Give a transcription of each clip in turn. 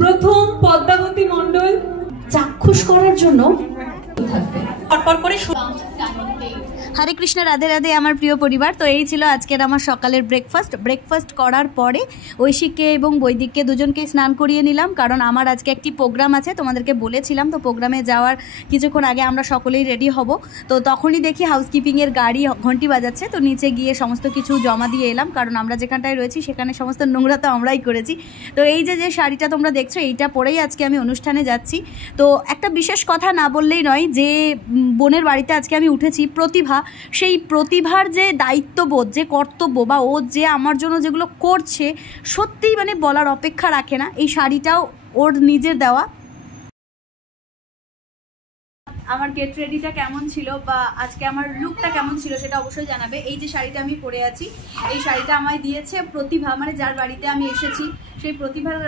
প্রথম পদ্মাবতী মণ্ডল চাক্ষুষ করার জন্য থাকবে। হরে কৃষ্ণ, রাধে রাধে আমার প্রিয় পরিবার। তো এই ছিল আজকের আমার সকালের ব্রেকফাস্ট করার পরে ঐশিককে এবং বৈদিককে দুজনকে স্নান করিয়ে নিলাম, কারণ আমার আজকে একটি প্রোগ্রাম আছে, তোমাদেরকে বলেছিলাম। তো প্রোগ্রামে যাওয়ার কিছুক্ষণ আগে আমরা সকলেই রেডি হব। তো তখনই দেখি হাউসকিপিংয়ের গাড়ি ঘন্টি বাজাচ্ছে। তো নিচে গিয়ে সমস্ত কিছু জমা দিয়ে এলাম, কারণ আমরা যেখানটায় রয়েছি সেখানে সমস্ত নোংরা তো আমরাই করেছি। তো এই যে শাড়িটা তোমরা দেখছো, এইটা পরেই আজকে আমি অনুষ্ঠানে যাচ্ছি। তো একটা বিশেষ কথা না বললেই নয়, যে বোনের বাড়িতে আজকে আমি উঠেছি, প্রতিভা, সেই প্রতিভার যে দায়িত্ববোধ, যে কর্তব্য, বা ও যে আমার জন্য যেগুলো করছে, সত্যিই মানে বলার অপেক্ষা রাখে না। এই শাড়িটাও ওর নিজের দেওয়া। আমার গেট রেডিটা কেমন ছিল বা আজকে আমার লুকটা কেমন ছিল সেটা অবশ্যই জানাবে। এই যে শাড়িটা আমি পরে আছি, এই শাড়িটা আমায় দিয়েছে প্রতিভা, মানে যার বাড়িতে আমি এসেছি সেই প্রতিভার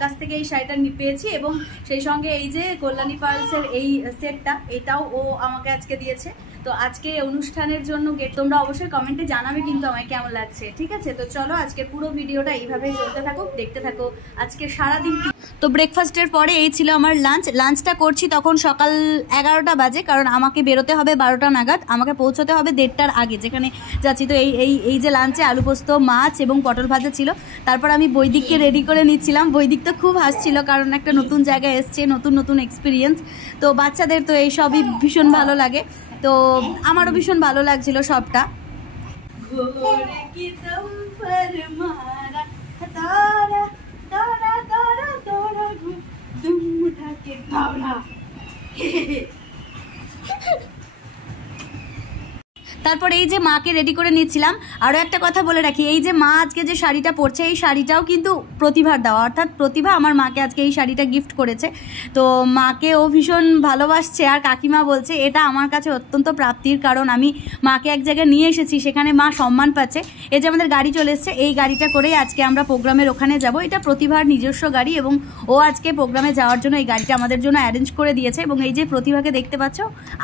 কাছ থেকে এই শাড়িটা পেয়েছি। এবং সেই সঙ্গে এই যে কল্যাণী পার্লসের এই সেটটা, এটাও ও আমাকে আজকে দিয়েছে। তো আজকে অনুষ্ঠানের জন্য তোমরা অবশ্যই কমেন্টে জানাবে কিন্তু আমায় কেমন লাগছে, ঠিক আছে? তো চলো আজকে পুরো ভিডিওটা এইভাবেই চলতে থাকো, দেখতে থাকো আজকে সারাদিন। তো ব্রেকফাস্টের পরে এই ছিল আমার লাঞ্চটা করছি তখন সকাল 11টা বাজে, কারণ আমাকে বেরোতে হবে 12টা নাগাদ, আমাকে পৌঁছতে হবে 1:30টার আগে যেখানে যাচ্ছি। তো এই যে লাঞ্চে আলু পোস্ত, মাছ এবং পটল ভাজা ছিল। তারপর আমি বৈদিককে রেডি করে নিচ্ছিলাম। বৈদিক তো খুব হাসছিল, কারণ একটা নতুন জায়গায় এসছে, নতুন এক্সপিরিয়েন্স। তো বাচ্চাদের তো এই সবই ভীষণ ভালো লাগে, তো আমারও ভীষণ ভালো লাগছিল সবটা। তারপর এই যে মাকে রেডি করে নিচ্ছিলাম। আরও একটা কথা বলে রাখি, এই যে মা আজকে যে শাড়িটা পরছে, এই শাড়িটাও কিন্তু প্রতিভার দেওয়া, অর্থাৎ প্রতিভা আমার মাকে আজকে এই শাড়িটা গিফট করেছে। তো মাকে ও ভীষণ ভালোবাসছে, আর কাকিমা বলছে এটা আমার কাছে অত্যন্ত প্রাপ্তির, কারণ আমি মাকে এক জায়গায় নিয়ে এসেছি, সেখানে মা সম্মান পাচ্ছে। এই যে আমাদের গাড়ি চলে এসছে, এই গাড়িটা করেই আজকে আমরা প্রোগ্রামের ওখানে যাব। এটা প্রতিভার নিজস্ব গাড়ি, এবং ও আজকে প্রোগ্রামে যাওয়ার জন্য এই গাড়িটা আমাদের জন্য অ্যারেঞ্জ করে দিয়েছে। এবং এই যে প্রতিভাকে দেখতে পাচ্ছ,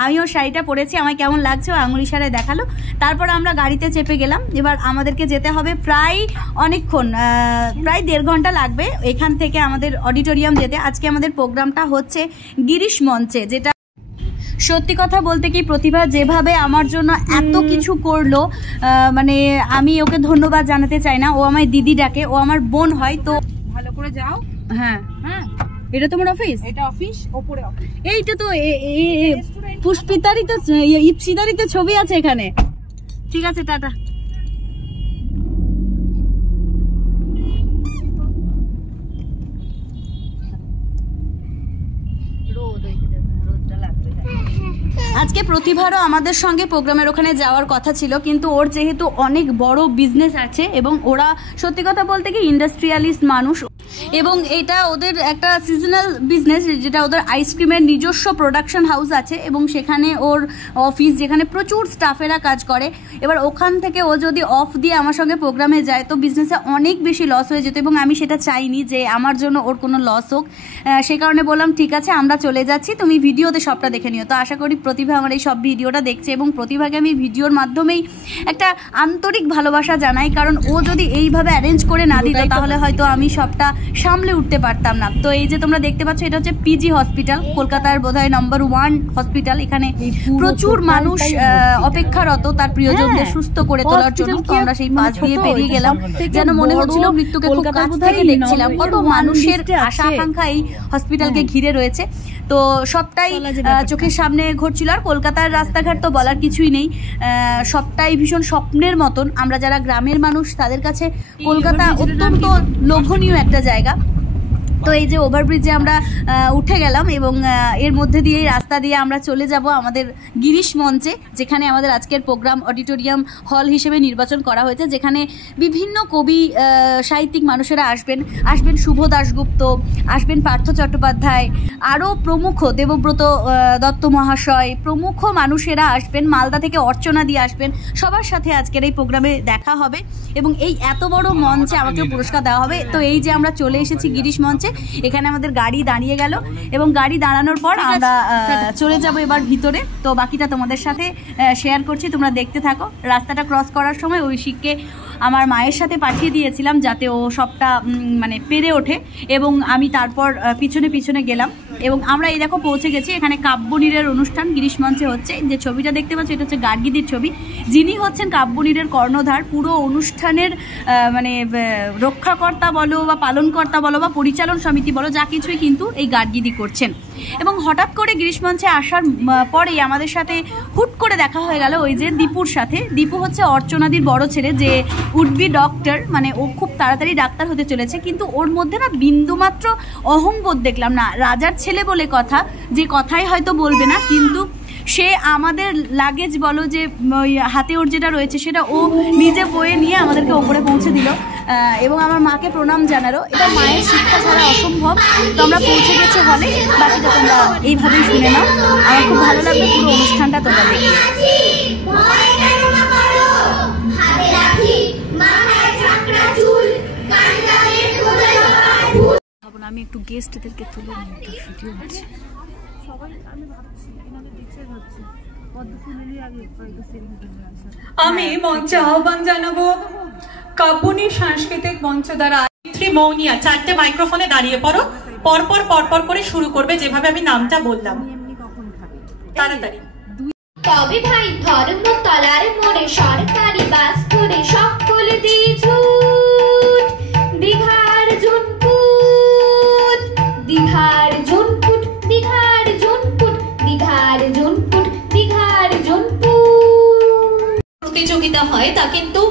আমিও শাড়িটা পরেছি, আমায় কেমন লাগছে ও আঙুল ইশারায় দেখালো। তারপর আমরা গাড়িতে চেপে গেলাম। এবার আমাদেরকে যেতে হবে প্রায় অনেকক্ষণ, প্রায় 1.5 ঘন্টা লাগবে এখান থেকে আমাদের অডিটোরিয়াম যেতে। আজকে আমাদের প্রোগ্রামটা হচ্ছে গিরিশ মঞ্চে, যেটা সত্যি কথা বলতে কি প্রতিভা যেভাবে আমার জন্য এত কিছু করলো, মানে আমি ওকে ধন্যবাদ জানাতে চাই না। ও আমায় দিদি ডাকে, ও আমার বোন হয়। তো ভালো করে যাও। হ্যাঁ হ্যাঁ, এটা তোমার অফিস? এটা অফিস, ওপরে অফিস। এইটা তো পুষ্পিতারই তো, ইপসিতারই তো ছবি আছে এখানে। ঠিক আছে, টাটা। আজকে প্রতিভারও আমাদের সঙ্গে প্রোগ্রামের ওখানে যাওয়ার কথা ছিল, কিন্তু ওর যেহেতু অনেক বড় বিজনেস আছে, এবং ওরা সত্যি কথা বলতে কি ইন্ডাস্ট্রিয়ালিস্ট মানুষ, এবং এটা ওদের একটা সিজনাল বিজনেস, যেটা ওদের আইসক্রিমের নিজস্ব প্রোডাকশন হাউস আছে, এবং সেখানে ওর অফিস, যেখানে প্রচুর স্টাফেরা কাজ করে। এবার ওখান থেকে ও যদি অফ দিয়ে আমার সঙ্গে প্রোগ্রামে যায়, তো বিজনেসে অনেক বেশি লস হয়ে যেত, এবং আমি সেটা চাইনি যে আমার জন্য ওর কোনো লস হোক। সেই কারণে বললাম ঠিক আছে আমরা চলে যাচ্ছি, তুমি ভিডিওতে সবটা দেখে নিও। তো আশা করি প্রতিভা আমার এই সব ভিডিওটা দেখছে, এবং প্রতিভাকে আমি ভিডিওর মাধ্যমেই একটা আন্তরিক ভালোবাসা জানাই, কারণ ও যদি এইভাবে অ্যারেঞ্জ করে না দিত, তাহলে হয়তো আমি সবটা সামলে উঠতে পারতাম না। তো এই যে তোমরা দেখতে পাচ্ছ, এটা হচ্ছে পিজি হসপিটাল, কলকাতার বোধহয় নম্বর 1 হসপিটাল। এখানে প্রচুর মানুষ অপেক্ষারত তার প্রিয়জনদের সুস্থ করে তোলার জন্য। তো আমরা সেই পাশ দিয়ে পেরিয়ে গেলাম, যেন মনে হচ্ছিল মৃত্যুকে খুব কাছ থেকে দেখছিলাম। কত মানুষের আশা আকাঙ্ক্ষা এই হসপিটালকে ঘিরে রয়েছে, তো সবটাই চোখের সামনে ঘটছিল। আর কলকাতার রাস্তাঘাট তো বলার কিছুই নেই, সবটাই ভীষণ স্বপ্নের মতন। আমরা যারা গ্রামের মানুষ, তাদের কাছে কলকাতা অত্যন্ত লোভনীয় একটা জায়গা। তো এই যে ওভারব্রিজে আমরা উঠে গেলাম, এবং এর মধ্যে দিয়ে রাস্তা দিয়ে আমরা চলে যাব আমাদের গিরিশ মঞ্চে, যেখানে আমাদের আজকের প্রোগ্রাম অডিটোরিয়াম হল হিসেবে নির্বাচন করা হয়েছে, যেখানে বিভিন্ন কবি সাহিত্যিক মানুষেরা আসবেন শুভ দাশগুপ্ত, আসবেন পার্থ চট্টোপাধ্যায়, আরও প্রমুখ দেবব্রত দত্ত মহাশয়, প্রমুখ মানুষেরা আসবেন, মালদা থেকে অর্চনা দিয়ে আসবেন। সবার সাথে আজকের এই প্রোগ্রামে দেখা হবে, এবং এই এত বড় মঞ্চে আমাকে পুরস্কার দেওয়া হবে। তো এই যে আমরা চলে এসেছি গিরিশ মঞ্চে, এখানে আমাদের গাড়ি দাঁড়িয়ে গেল, এবং গাড়ি দাঁড়ানোর পর আমরা চলে যাব এবার ভিতরে। তো বাকিটা তোমাদের সাথে শেয়ার করছি, তোমরা দেখতে থাকো। রাস্তাটা ক্রস করার সময় ঐশিককে আমার মায়ের সাথে পাঠিয়ে দিয়েছিলাম যাতে ও সবটা মানে পেরে ওঠে, এবং আমি তারপর পিছনে পিছনে গেলাম এবং আমরা এই দেখো পৌঁছে গেছি। এখানে কাব্যনীরের অনুষ্ঠান গিরিশ মঞ্চে হচ্ছে। যে ছবিটা দেখতে পাচ্ছি এটা হচ্ছে গার্গীদির ছবি, যিনি হচ্ছেন কাব্যনীরের কর্ণধার। পুরো অনুষ্ঠানের মানে রক্ষাকর্তা বলো বা পালনকর্তা বলো বা পরিচালন সমিতি বলো, যা কিছুই কিন্তু এই গার্গীদি করছেন। এবং হঠাৎ করে গিরিশ মঞ্চে আসার পরেই আমাদের সাথে হুট করে দেখা হয়ে গেল ওই যে দীপুর সাথে। দীপু হচ্ছে অর্চনাদির বড় ছেলে, যে উড বি ডক্টর, মানে ও খুব তাড়াতাড়ি ডাক্তার হতে চলেছে। কিন্তু ওর মধ্যে না বিন্দুমাত্র অহংবোধ দেখলাম না। রাজার ছেলে বলে কথা, যে কথাই হয়তো বলবে না, কিন্তু সে আমাদের লাগেজ বলো যে ওই হাতে ওর যেটা রয়েছে সেটা ও নিজে বয়ে নিয়ে আমাদেরকে ওপরে পৌঁছে দিল এবং আমার মাকে প্রণাম জানালো। এটা মায়ের শিক্ষা ছাড়া অসম্ভব। তো আমরা পৌঁছে গেছি হলে, বাকিটা তোমরা এইভাবেই শুনে নাও। আমার খুব ভালো লাগবে পুরো অনুষ্ঠানটা তোমরা দেখবে। আমি একটু গেস্টদেরকে তুলে ভিডিও হচ্ছে। আমি মঞ্চে আহ্বান জানাবো কাব্যনীর সাংস্কৃতিক মঞ্চ দ্বারা মৌনিয়া। 4টে মাইক্রোফোনে দাঁড়িয়ে পড়ো, পরপর পরপর করে শুরু করবে যেভাবে আমি নামটা বললাম, তাড়াতাড়ি। তবে ভাই ধর্মতলার মোড়ে সরকারি বাস করে সকল দিয়ে ছুট, দীঘার জুনপুট, দীঘার জুনপুট, দীঘার জুনপুট, দীঘার জুনপুট, দীঘার জুনপুট। প্রতিযোগিতা হয় তা কিন্তু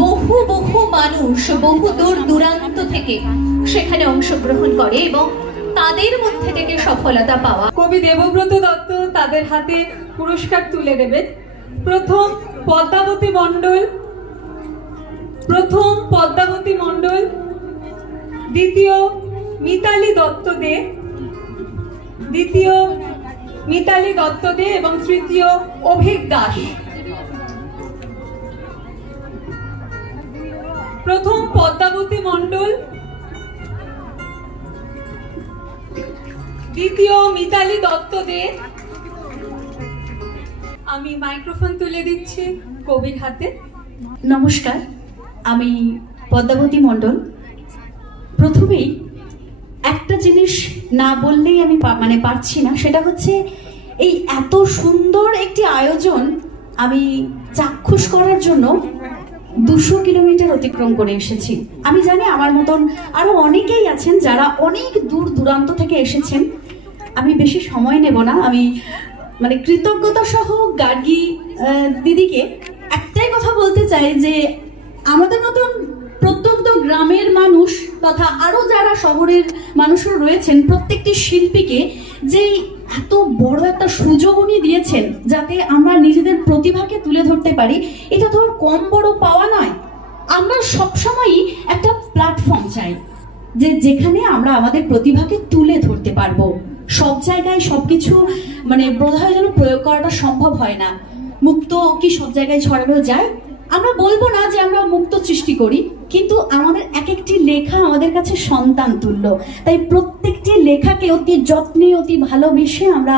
বহু বহু মানুষ বহু দূর দূরান্ত থেকে সেখানে অংশগ্রহণ করে এবং তাদের মধ্যে থেকে সফলতা পাওয়া। কবি দেবব্রত দত্ত তাদের হাতে পুরস্কার তুলে দেবেন। প্রথম পদ্মাবতী মণ্ডল, দ্বিতীয় মিতালি দত্ত দে, এবং তৃতীয় অভিক দাস। প্রথম পদ্মাবতী মণ্ডল, দ্বিতীয় মিতালি দত্ত দে। আমি মাইক্রোফোন তুলে দিচ্ছি কবির হাতে। নমস্কার, আমি পদ্মাবতী মণ্ডল। প্রথমেই একটা জিনিস না বললেই আমি পারছি না, সেটা হচ্ছে এই এত সুন্দর একটি আয়োজন আমি চাক্ষুষ করার জন্য 200 কিলোমিটার অতিক্রম করে এসেছি। আমি জানি আমার মতন আরো অনেকেই আছেন যারা অনেক দূর দূরান্ত থেকে এসেছেন। আমি বেশি সময় নেব না। আমি কৃতজ্ঞতা সহ গার্গী দিদিকে একটাই কথা বলতে চাই যে আমাদের মতন প্রত্যন্ত গ্রামের মানুষ তথা আরো যারা শহরের মানুষরা রয়েছেন, প্রত্যেকটি শিল্পীকে যে এত বড় একটা সুযোগ উনি দিয়েছেন যাতে আমরা নিজেদের প্রতিভাকে তুলে ধরতে পারি, এটা তো কম বড় পাওয়া নয়। আমরা সবসময়ই একটা প্ল্যাটফর্ম চাই যেখানে আমরা আমাদের প্রতিভাকে তুলে ধরতে পারবো। সব জায়গায় সবকিছু বোধহয় যেন প্রয়োগ করাটা সম্ভব হয় না। মুক্ত কি সব জায়গায় ছড়ানো যায়? আমরা বলবো না যে আমরা মুক্ত সৃষ্টি করি, কিন্তু আমাদের এক একটি লেখা আমাদের কাছে সন্তান তুল্য। তাই প্রত্যেকটি লেখাকে অতি যত্নে অতি ভালোবেসে আমরা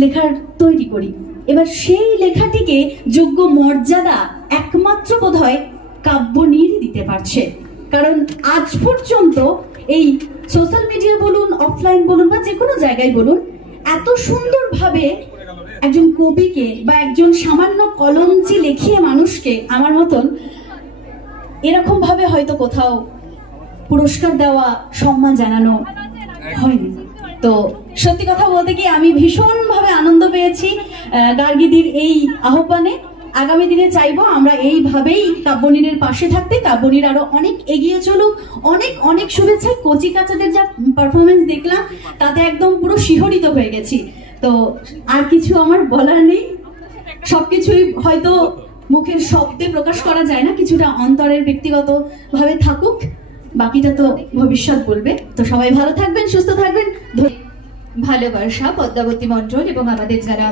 লেখার তৈরি করি। এবার সেই লেখাটিকে যোগ্য মর্যাদা একমাত্র বোধহয় কাব্যনীরই দিতে পারছে। কারণ আজ পর্যন্ত এই সোশ্যাল মিডিয়া বলুন, অফলাইন বলুন বা যে কোনো জায়গায় বলুন, এত সুন্দরভাবে একজন কবিকে বা একজন সামান্য কলমচি লেখিয়ে মানুষকে আমার মতন এরকম ভাবে হয়তো কোথাও পুরস্কার দেওয়া, সম্মান জানানো হয়নি। তো সত্যি কথা বলতে কি আমি ভীষণভাবে আনন্দ পেয়েছি গার্গীদির এই আহ্বানে। আগামী দিনে চাইবো আমরা এইভাবেই কাব্যনীরের পাশে থাকতে, কাব্যনীর আরো অনেক এগিয়ে চলুক। অনেক অনেক শুভেচ্ছা। কচি কাচাদের যা পারফরমেন্স দেখলাম তাতে একদম পুরো শিহরিত হয়ে গেছি। তো আর কিছু আমার বলার নেই। সবকিছুই হয়তো মুখের শব্দে প্রকাশ করা যায় না, কিছুটা অন্তরের ব্যক্তিগত ভাবে থাকুক, বাকিটা তো ভবিষ্যৎ বলবে। তো সবাই ভালো থাকবেন, সুস্থ থাকবেন। ভালোবাসা পদ্মাবতী মণ্ডল এবং আমাদের যারা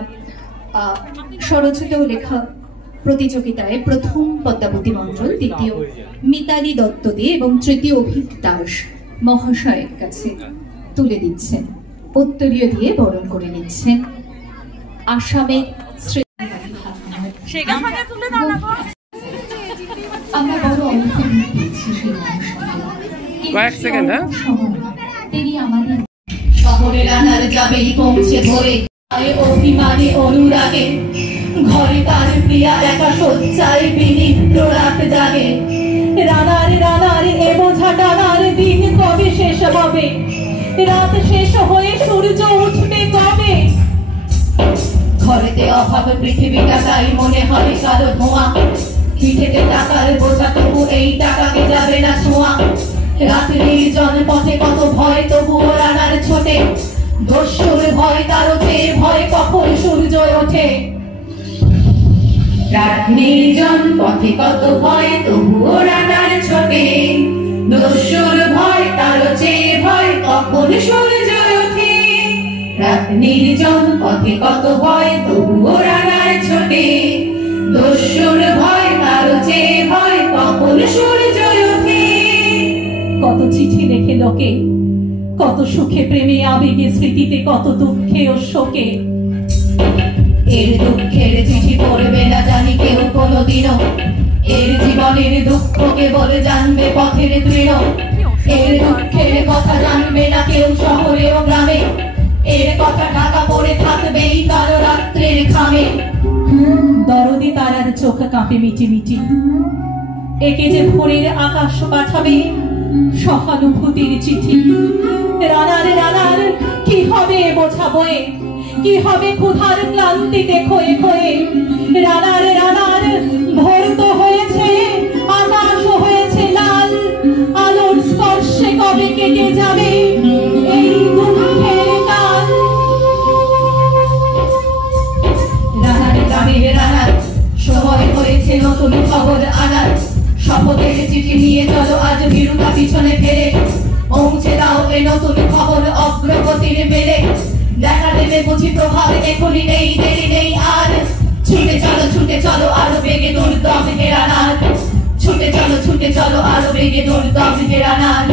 স্বরচিত লেখা প্রতিযোগিতায় প্রথম পদ্মাবতী মণ্ডল, দ্বিতীয় মিতালি দত্ত দে এবং তৃতীয় অভিক দাস মহাশয়ের কাছে তুলে দিচ্ছেন, উত্তরীয় দিয়ে বরণ করে নিচ্ছেন। আসামের আমরা দেখছি সেই মানুষটিকে। কয়েক সেকেন্ড, হ্যাঁ? তিনি আমাদের শহরে রানার যাবেই পৌঁছে ভরে অভিমানে অনুরাগে ঘরে তার প্রিয়া একা শয্যায় বিনিদ্র রাত জাগে। রানার রানার এ বোঝা টানার দিন কবে শেষ হবে, রাত শেষ হয়ে সূর্য উঠবে কবে। ঘরেতে অভাব পৃথিবীটা তাই মনে হয় কালো ধোঁয়া, পিঠেতে টাকার বোঝা তবু এই টাকাকে যাবে না ছোঁয়া। রাত্রির জনপথে কত ভয় তবুও রানার ছোটে, দস্যুর ভয় তারও চেয়ে ভয় কখন সূর্য ওঠে। রাত্রির জনপথে কত ভয় তবুও রানার ছোটে, দস্যুর ভয় তারও চেয়ে ভয় কখন সূর্য ওঠে। রাত্রির জনপথে কত ভয় তবুও রানার ছোটে, দস্যুর ভয় তারও চেয়ে ভয় কখন সূর্য ওঠে। কত চিঠি লেখে লোকে, কত সুখে প্রেমে আবেগে স্মৃতিতে, কত দুঃখে ও শোকে। এর দুঃখের চিঠি পড়বে না জানি কেউ কোনোদিনও, এর জীবনের দুঃখকে বলে জানবে পথের তৃণ। এর দুঃখের কথা জানবে না কেউ শহরে ও গ্রামে, এর কথা ঢাকা পড়ে থাকবেই কারো রাত্রের খামে। দরদি তারার চোখ কাঁপে মিটি মিটি, একে যে ভোরের আকাশ পাঠাবে সহানুভূতির চিঠি। রানার রানার কি হবে বোঝা বয়ে, কি হবে ক্ষুধার ক্লান্তিতে ক্ষয়ে ক্ষয়ে। রানার রানার ভোর তো হয়েছে, আকাশ হয়েছে লাল, আলোর স্পর্শে কবে কেটে যাবে এই দুঃখের কাল। রানার গ্রামের রানার সময় হয়েছে নতুন খবর আনার, শপথের চিঠি নিয়ে চলো আজ ভীরুতা পিছনে ফেলে, পৌঁছে দাও এ নতুন খবর অগ্রগতির বেলে। দেখা দেবে বুঝি প্রভাব এখনই নেই, দেরি নেই আর। ছুটে চলো আরো বেগে দুর্দম রানার, ছুটে চলো আরো বেগে দুর্দম রানার,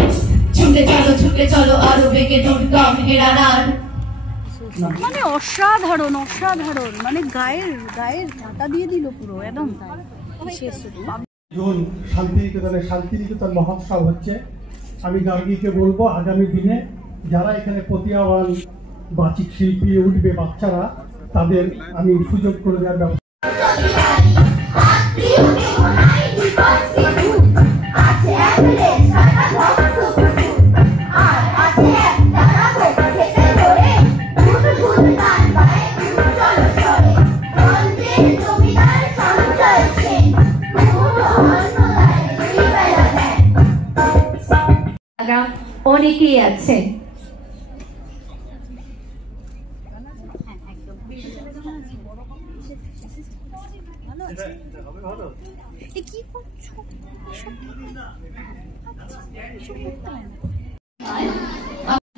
ছুটে চলো আরো বেগে দুর্দম রানার। মানে অসাধারণ অসাধারণ, মানে গায়ের গায়ের ঝাঁটা দিয়ে দিল পুরো একদম। জুন শান্তিনিকেতন মহোৎসব হচ্ছে। আমি গার্গীকে বলবো আগামী দিনে যারা এখানে প্রতিভাবান বাচিক শিল্পী উঠবে বাচ্চারা, তাদের আমি সুযোগ করে দেওয়ার ব্যবস্থা। অনেকেই আছে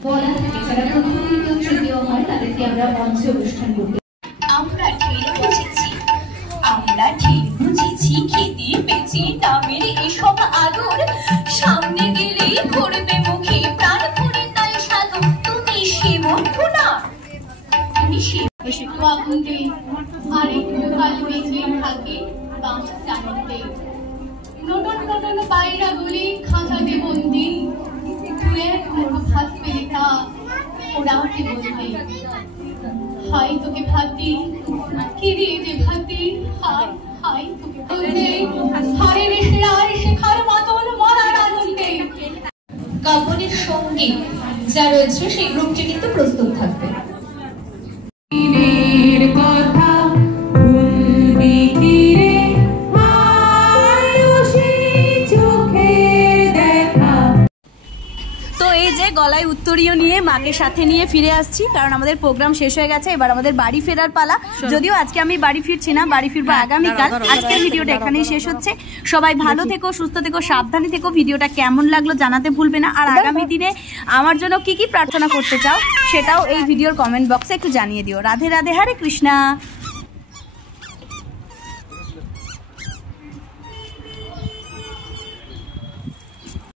বলা থাকে যারা প্রথমিত তৃতীয় হয় তাদেরকে আমরা মঞ্চে অনুষ্ঠান করতে। আমরা ঠিক বুঝেছি খেতে বেঁচে নামের এসব আদর, সামনে গেলেই করবে মুখে প্রাণ ভরে তাই সাধু। তুমি সে বন্ধু না, তুমি সে আগুনতে আরেকটু কাল বেঁচে থাকে বাঁচ জানতে। নতুন নতুন পায়রা গুলি খাঁচাতে বন্দি, এক মুঠ ভাত পেলে তা ওরাকে বলবে হাই তোকে ভাতি, কি দিয়ে যে ভাতি, হাই হাই তোকে বলতে হারের সেরার শেখার মাতন মরার আনন্দে। কাব্যের সঙ্গে যা রয়েছে সেই গ্রুপটি কিন্তু প্রস্তুত থাকবে। গলায় উত্তরীয় নিয়ে মাকে সাথে নিয়ে ফিরে আসছি, কারণ আমাদের প্রোগ্রাম শেষ হয়ে গেছে। এবার আমাদের বাড়ি ফেরার পালা। যদিও আজকে আমি বাড়ি ফিরছি না, বাড়ি ফিরবো আগামীকাল। আজকের ভিডিওটা এখানেই শেষ হচ্ছে। সবাই ভালো থেকো, সুস্থ থেকো, সাবধানে থেকো। ভিডিওটা কেমন লাগলো জানাতে ভুলবে না। আর আগামী দিনে আমার জন্য কি কি প্রার্থনা করতে চাও সেটাও এই ভিডিওর কমেন্ট বক্সে একটু জানিয়ে দিও। রাধে রাধে, হরে কৃষ্ণা।